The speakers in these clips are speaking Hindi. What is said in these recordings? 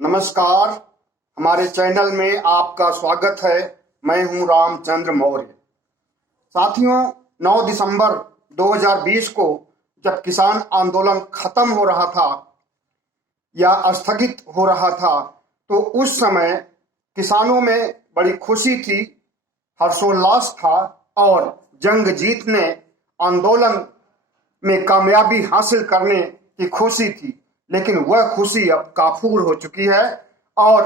नमस्कार। हमारे चैनल में आपका स्वागत है। मैं हूं रामचंद्र मौर्य। साथियों, 9 दिसंबर 2020 को जब किसान आंदोलन खत्म हो रहा था या स्थगित हो रहा था, तो उस समय किसानों में बड़ी खुशी थी, हर्षोल्लास था और जंग जीतने, आंदोलन में कामयाबी हासिल करने की खुशी थी। लेकिन वह खुशी अब काफूर हो चुकी है और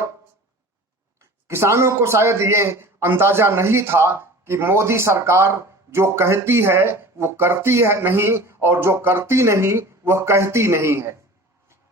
किसानों को शायद ये अंदाजा नहीं था कि मोदी सरकार जो कहती है वो करती है नहीं, और जो करती नहीं वह कहती नहीं है।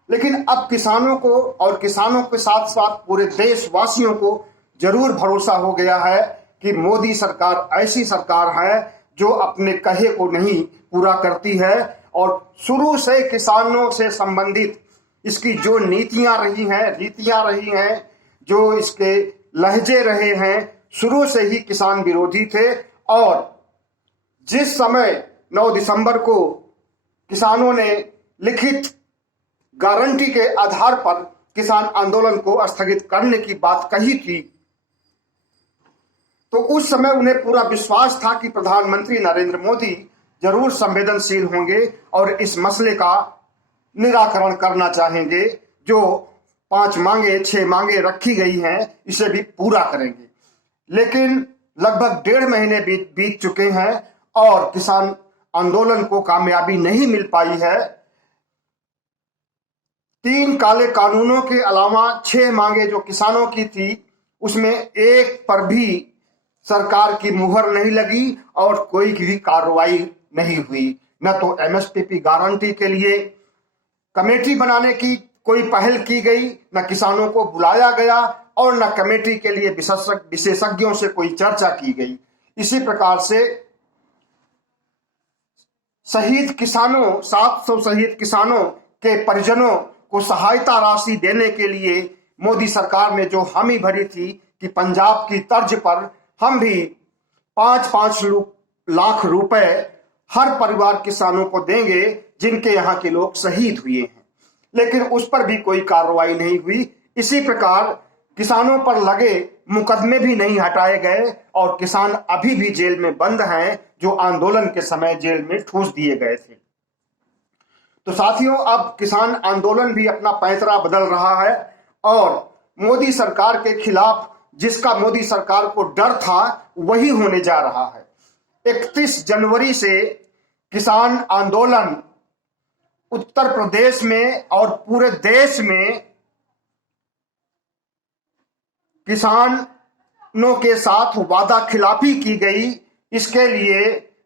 लेकिन अब किसानों को और किसानों के साथ साथ पूरे देशवासियों को जरूर भरोसा हो गया है कि मोदी सरकार ऐसी सरकार है जो अपने कहे को नहीं पूरा करती है। और शुरू से किसानों से संबंधित इसकी जो नीतियां रही हैं, रीतियां रही हैं, जो इसके लहजे रहे हैं, शुरू से ही किसान विरोधी थे। और जिस समय 9 दिसंबर को किसानों ने लिखित गारंटी के आधार पर किसान आंदोलन को स्थगित करने की बात कही थी, तो उस समय उन्हें पूरा विश्वास था कि प्रधानमंत्री नरेंद्र मोदी जरूर संवेदनशील होंगे और इस मसले का निराकरण करना चाहेंगे। जो 5 मांगे 6 मांगे रखी गई हैं, इसे भी पूरा करेंगे। लेकिन लगभग 1.5 महीने बीत चुके हैं और किसान आंदोलन को कामयाबी नहीं मिल पाई है। 3 काले कानूनों के अलावा 6 मांगे जो किसानों की थी, उसमें एक पर भी सरकार की मुहर नहीं लगी और कोई भी कार्रवाई नहीं हुई। न तो एमएसपी गारंटी के लिए कमेटी बनाने की कोई पहल की गई, न किसानों को बुलाया गया और न कमेटी के लिए विशेषज्ञों से कोई चर्चा की गई। इसी प्रकार से शहीद किसानों 700 शहीद किसानों के परिजनों को सहायता राशि देने के लिए मोदी सरकार ने जो हामी भरी थी कि पंजाब की तर्ज पर हम भी 5-5 लाख रुपए हर परिवार किसानों को देंगे जिनके यहाँ के लोग शहीद हुए हैं, लेकिन उस पर भी कोई कार्रवाई नहीं हुई। इसी प्रकार किसानों पर लगे मुकदमे भी नहीं हटाए गए और किसान अभी भी जेल में बंद हैं, जो आंदोलन के समय जेल में ठूस दिए गए थे। तो साथियों, अब किसान आंदोलन भी अपना पैंतरा बदल रहा है और मोदी सरकार के खिलाफ जिसका मोदी सरकार को डर था वही होने जा रहा है। 31 जनवरी से किसान आंदोलन उत्तर प्रदेश में और पूरे देश में किसानों के साथ वादा खिलाफी की गई। इसके लिए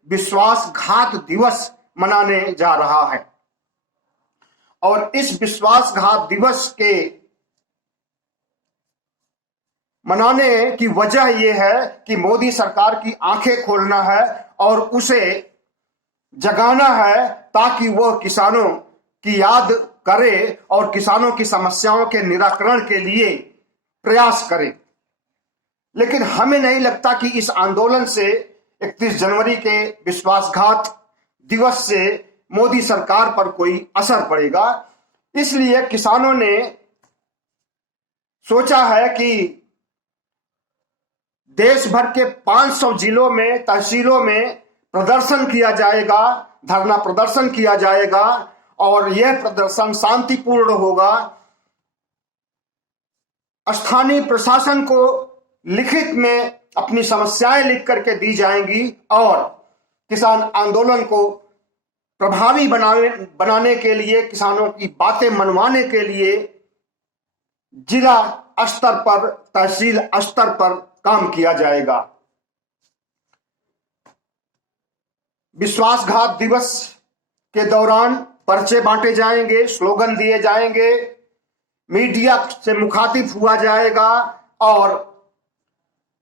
विश्वासघात दिवस मनाने जा रहा है और इस विश्वासघात दिवस के मनाने की वजह यह है कि मोदी सरकार की आंखें खोलना है और उसे जगाना है ताकि वह किसानों की याद करे और किसानों की समस्याओं के निराकरण के लिए प्रयास करे। लेकिन हमें नहीं लगता कि इस आंदोलन से 31 जनवरी के विश्वासघात दिवस से मोदी सरकार पर कोई असर पड़ेगा। इसलिए किसानों ने सोचा है कि देश भर के 500 जिलों में, तहसीलों में प्रदर्शन किया जाएगा, धरना प्रदर्शन किया जाएगा और यह प्रदर्शन शांतिपूर्ण होगा। स्थानीय प्रशासन को लिखित में अपनी समस्याएं लिख करके दी जाएंगी और किसान आंदोलन को प्रभावी बनाने के लिए, किसानों की बातें मनवाने के लिए जिला स्तर पर, तहसील स्तर पर काम किया जाएगा। विश्वासघात दिवस के दौरान पर्चे बांटे जाएंगे, स्लोगन दिए जाएंगे, मीडिया से मुखातिब हुआ जाएगा और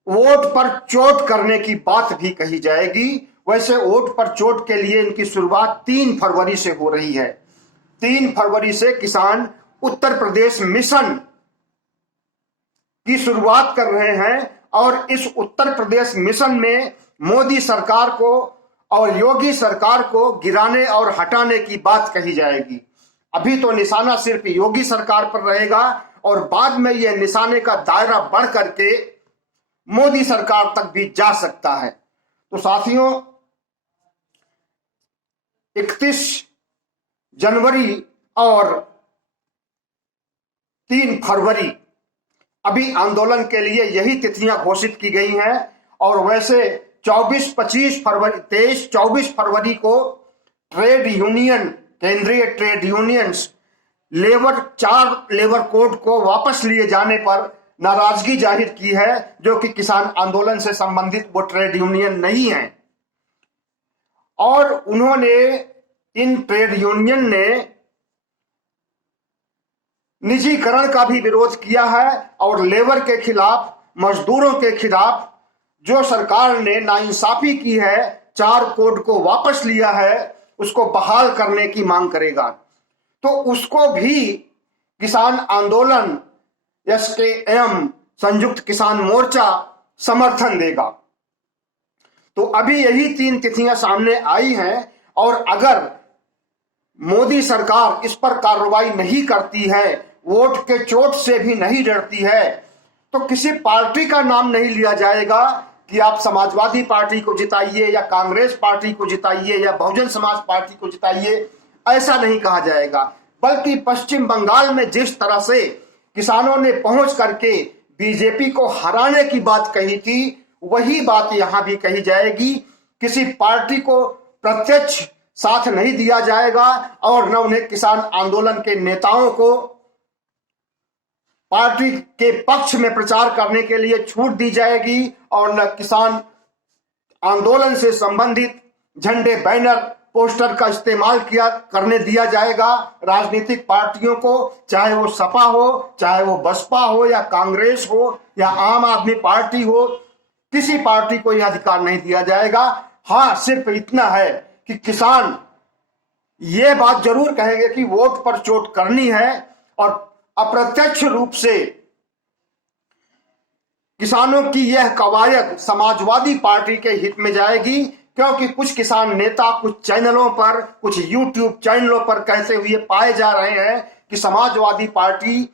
वोट पर चोट करने की बात भी कही जाएगी। वैसे वोट पर चोट के लिए इनकी शुरुआत 3 फरवरी से हो रही है। 3 फरवरी से किसान उत्तर प्रदेश मिशन की शुरुआत कर रहे हैं और इस उत्तर प्रदेश मिशन में मोदी सरकार को और योगी सरकार को गिराने और हटाने की बात कही जाएगी। अभी तो निशाना सिर्फ योगी सरकार पर रहेगा और बाद में यह निशाने का दायरा बढ़ करके मोदी सरकार तक भी जा सकता है। तो साथियों, 31 जनवरी और 3 फरवरी अभी आंदोलन के लिए यही तिथियां घोषित की गई हैं। और वैसे 23-24 फरवरी को ट्रेड यूनियन, केंद्रीय ट्रेड यूनियंस चार लेबर कोड को वापस लिए जाने पर नाराजगी जाहिर की है, जो कि किसान आंदोलन से संबंधित वो ट्रेड यूनियन नहीं है। और उन्होंने, इन ट्रेड यूनियन ने निजीकरण का भी विरोध किया है और लेबर के खिलाफ, मजदूरों के खिलाफ जो सरकार ने नाइंसाफी की है, 4 कोड को वापस लिया है, उसको बहाल करने की मांग करेगा। तो उसको भी किसान आंदोलन, एसकेएम, संयुक्त किसान मोर्चा समर्थन देगा। तो अभी यही 3 तिथियां सामने आई हैं और अगर मोदी सरकार इस पर कार्रवाई नहीं करती है, वोट के चोट से भी नहीं डरती है, तो किसी पार्टी का नाम नहीं लिया जाएगा कि आप समाजवादी पार्टी को जिताइए या कांग्रेस पार्टी को जिताइए या बहुजन समाज पार्टी को जिताइए, ऐसा नहीं कहा जाएगा। बल्कि पश्चिम बंगाल में जिस तरह से किसानों ने पहुंच करके बीजेपी को हराने की बात कही थी, वही बात यहां भी कही जाएगी। किसी पार्टी को प्रत्यक्ष साथ नहीं दिया जाएगा और न उन्हें किसान आंदोलन के नेताओं को पार्टी के पक्ष में प्रचार करने के लिए छूट दी जाएगी और न किसान आंदोलन से संबंधित झंडे, बैनर, पोस्टर का इस्तेमाल करने दिया जाएगा राजनीतिक पार्टियों को, चाहे वो सपा हो, चाहे वो बसपा हो या कांग्रेस हो या आम आदमी पार्टी हो, किसी पार्टी को यह अधिकार नहीं दिया जाएगा। हाँ, सिर्फ इतना है कि किसान ये बात जरूर कहेंगे कि वोट पर चोट करनी है और अप्रत्यक्ष रूप से किसानों की यह कवायद समाजवादी पार्टी के हित में जाएगी, क्योंकि कुछ किसान नेता कुछ चैनलों पर, कुछ यूट्यूब चैनलों पर कहते हुए पाए जा रहे हैं कि समाजवादी पार्टी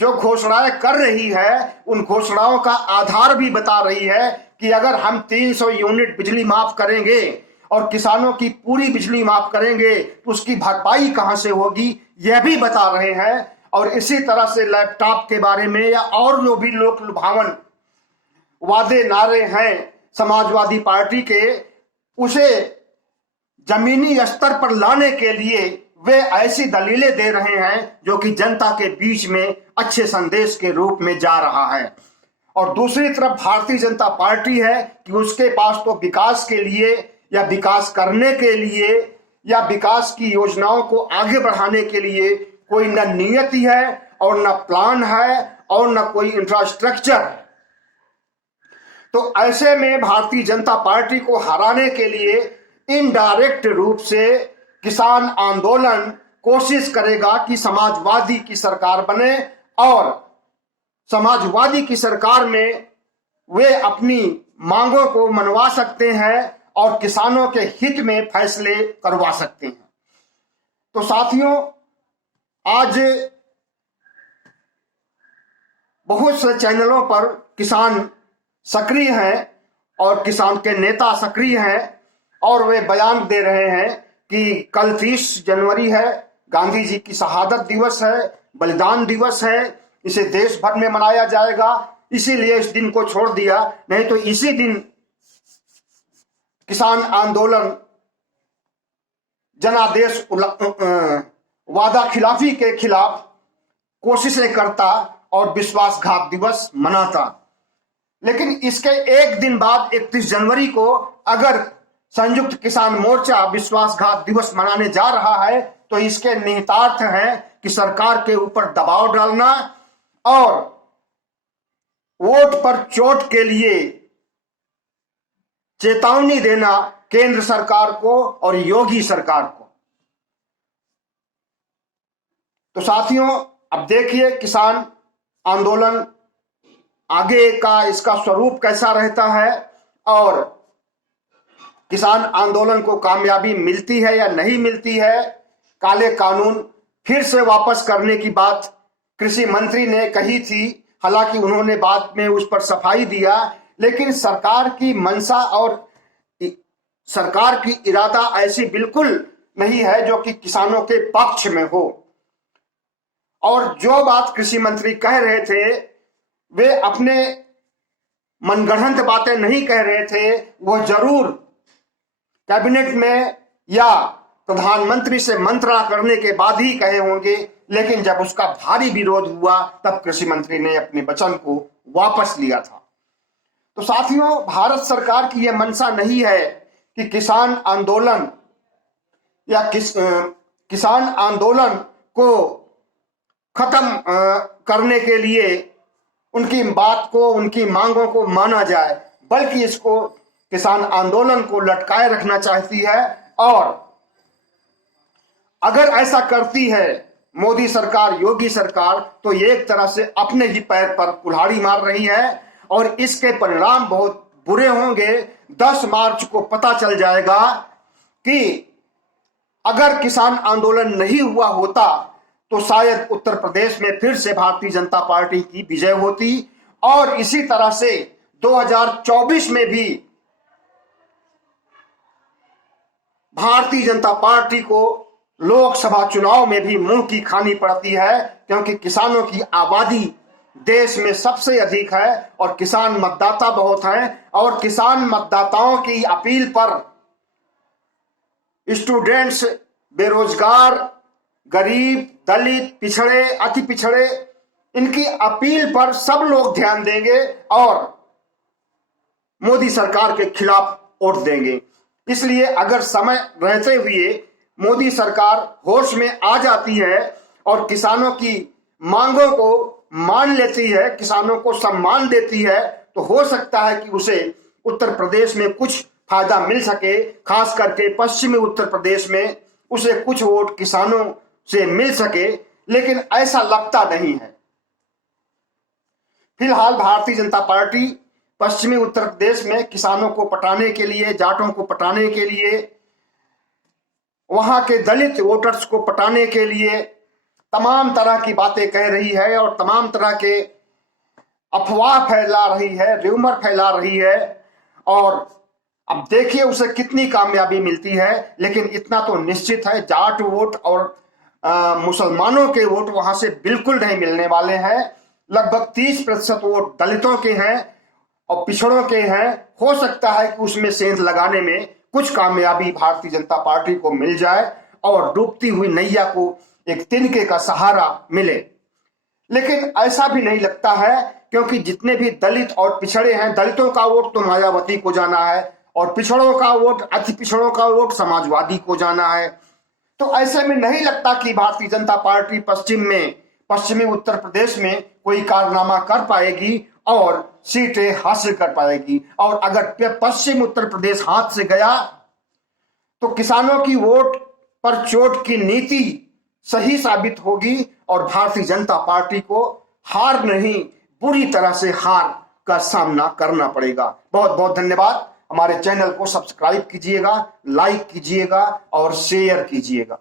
जो घोषणाएं कर रही है, उन घोषणाओं का आधार भी बता रही है कि अगर हम 300 यूनिट बिजली माफ करेंगे और किसानों की पूरी बिजली माफ करेंगे तो उसकी भरपाई कहां से होगी, यह भी बता रहे हैं। और इसी तरह से लैपटॉप के बारे में या और जो भी लोक लुभावन वादे नारे हैं समाजवादी पार्टी के, उसे जमीनी स्तर पर लाने के लिए वे ऐसी दलीलें दे रहे हैं जो कि जनता के बीच में अच्छे संदेश के रूप में जा रहा है। और दूसरी तरफ भारतीय जनता पार्टी है कि उसके पास तो विकास के लिए या विकास करने के लिए या विकास की योजनाओं को आगे बढ़ाने के लिए कोई न नियति है और न प्लान है और न कोई इंफ्रास्ट्रक्चर है। तो ऐसे में भारतीय जनता पार्टी को हराने के लिए इनडायरेक्ट रूप से किसान आंदोलन कोशिश करेगा कि समाजवादी की सरकार बने और समाजवादी की सरकार में वे अपनी मांगों को मनवा सकते हैं और किसानों के हित में फैसले करवा सकते हैं। तो साथियों, आज बहुत से चैनलों पर किसान सक्रिय हैं और किसान के नेता सक्रिय हैं और वे बयान दे रहे हैं कि कल 30 जनवरी है, गांधी जी की शहादत दिवस है, बलिदान दिवस है, इसे देश भर में मनाया जाएगा, इसीलिए इस दिन को छोड़ दिया, नहीं तो इसी दिन किसान आंदोलन जनादेश वादा खिलाफी के खिलाफ कोशिशें करता और विश्वासघात दिवस मनाता। लेकिन इसके एक दिन बाद 31 जनवरी को अगर संयुक्त किसान मोर्चा विश्वासघात दिवस मनाने जा रहा है तो इसके निहितार्थ है कि सरकार के ऊपर दबाव डालना और वोट पर चोट के लिए चेतावनी देना केंद्र सरकार को और योगी सरकार को। तो साथियों, अब देखिए किसान आंदोलन आगे का इसका स्वरूप कैसा रहता है और किसान आंदोलन को कामयाबी मिलती है या नहीं मिलती है। काले कानून फिर से वापस करने की बात कृषि मंत्री ने कही थी, हालांकि उन्होंने बाद में उस पर सफाई दिया, लेकिन सरकार की मंशा और सरकार की इरादा ऐसी बिल्कुल नहीं है जो कि किसानों के पक्ष में हो। और जो बात कृषि मंत्री कह रहे थे वे अपने मनगढ़ंत बातें नहीं कह रहे थे, वो जरूर कैबिनेट में या प्रधानमंत्री से मंत्रणा करने के बाद ही कहे होंगे, लेकिन जब उसका भारी विरोध हुआ तब कृषि मंत्री ने अपने वचन को वापस लिया था। तो साथियों, भारत सरकार की यह मंशा नहीं है कि किसान आंदोलन या किसान आंदोलन को खत्म करने के लिए उनकी बात को, उनकी मांगों को माना जाए, बल्कि इसको किसान आंदोलन को लटकाए रखना चाहती है। और अगर ऐसा करती है मोदी सरकार, योगी सरकार, तो ये एक तरह से अपने ही पैर पर कुल्हाड़ी मार रही है और इसके परिणाम बहुत बुरे होंगे। 10 मार्च को पता चल जाएगा कि अगर किसान आंदोलन नहीं हुआ होता तो शायद उत्तर प्रदेश में फिर से भारतीय जनता पार्टी की विजय होती और इसी तरह से 2024 में भी भारतीय जनता पार्टी को लोकसभा चुनाव में भी मुंह की खानी पड़ती है, क्योंकि किसानों की आबादी देश में सबसे अधिक है और किसान मतदाता बहुत हैं और किसान मतदाताओं की अपील पर स्टूडेंट्स, बेरोजगार, गरीब, दलित, पिछड़े, अति पिछड़े, इनकी अपील पर सब लोग ध्यान देंगे और मोदी सरकार के खिलाफ वोट देंगे। इसलिए अगर समय रहते हुए मोदी सरकार होश में आ जाती है और किसानों की मांगों को मान लेती है, किसानों को सम्मान देती है, तो हो सकता है कि उसे उत्तर प्रदेश में कुछ फायदा मिल सके। खास करके पश्चिमी उत्तर प्रदेश में उसे कुछ वोट किसानों से मिल सके, लेकिन ऐसा लगता नहीं है। फिलहाल भारतीय जनता पार्टी पश्चिमी उत्तर प्रदेश में किसानों को पटाने के लिए, जाटों को पटाने के लिए, वहां के दलित वोटर्स को पटाने के लिए तमाम तरह की बातें कह रही है और तमाम तरह के अफवाह फैला रही है, र्यूमर फैला रही है। और अब देखिए उसे कितनी कामयाबी मिलती है, लेकिन इतना तो निश्चित है, जाट वोट और मुसलमानों के वोट वहां से बिल्कुल नहीं मिलने वाले हैं। लगभग 30% वोट दलितों के हैं और पिछड़ों के हैं। हो सकता है कि उसमें सेंध लगाने में कुछ कामयाबी भारतीय जनता पार्टी को मिल जाए और डूबती हुई नैया को एक तिनके का सहारा मिले, लेकिन ऐसा भी नहीं लगता है, क्योंकि जितने भी दलित और पिछड़े हैं, दलितों का वोट तो मायावती को जाना है और पिछड़ों का वोट, अति पिछड़ों का वोट समाजवादी को जाना है। तो ऐसे में नहीं लगता कि भारतीय जनता पार्टी पश्चिमी उत्तर प्रदेश में कोई कारनामा कर पाएगी और सीटें हासिल कर पाएगी। और अगर पश्चिम उत्तर प्रदेश हाथ से गया तो किसानों की वोट पर चोट की नीति सही साबित होगी और भारतीय जनता पार्टी को हार नहीं, बुरी तरह से हार का सामना करना पड़ेगा। बहुत बहुत धन्यवाद। हमारे चैनल को सब्सक्राइब कीजिएगा, लाइक कीजिएगा और शेयर कीजिएगा।